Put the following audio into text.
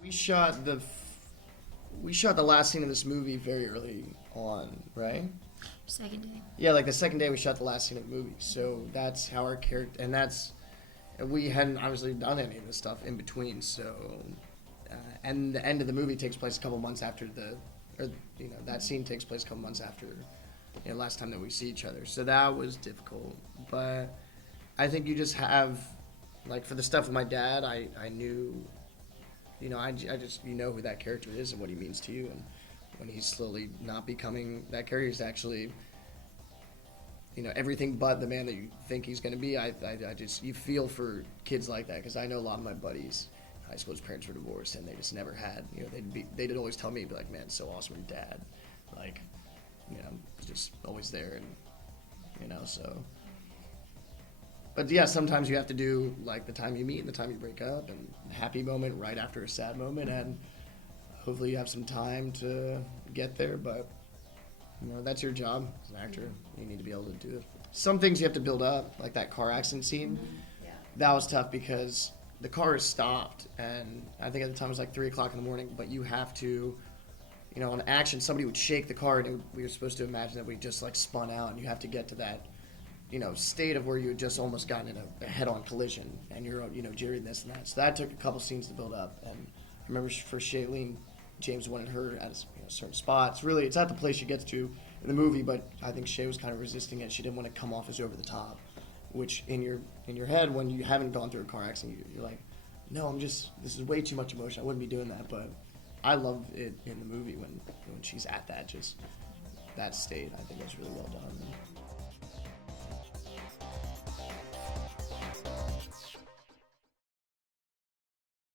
We shot the we shot the last scene of this movie very early on, right? Second day. Yeah, like the second day we shot the last scene of the movie. So that's how our character, and we hadn't obviously done any of this stuff in between. So, and the end of the movie takes place a couple months after that scene takes place a couple months after, last time that we see each other. So that was difficult, but I think you just have, like for the stuff with my dad, I knew, I just who that character is and what he means to you, and when he's slowly not becoming that character, he's actually everything but the man that you think he's going to be. I just, you feel for kids like that, because I know a lot of my buddies in high school, his parents were divorced and they just never had, they'd always tell me, be like, man, it's so awesome your dad, like, just always there, and so. But yeah, sometimes you have to do like the time you meet and the time you break up, and a happy moment right after a sad moment, and hopefully you have some time to get there. But that's your job as an actor. You need to be able to do it. Some things you have to build up, like that car accident scene. Yeah. That was tough because the car is stopped, and I think at the time it was like 3 o'clock in the morning. But you have to, on action, somebody would shake the car, and we were supposed to imagine that we just like spun out, and you have to get to that state of where you had just almost gotten in a head-on collision, and you're, jeering this and that. So that took a couple scenes to build up. And I remember for Shailene, James wanted her at a certain spot. It's at the place she gets to in the movie, but I think Shay was kind of resisting it. She didn't want to come off as over the top, which in your head, when you haven't gone through a car accident, you're like, no, this is way too much emotion. I wouldn't be doing that. But I love it in the movie when she's at that state. I think it's really well done.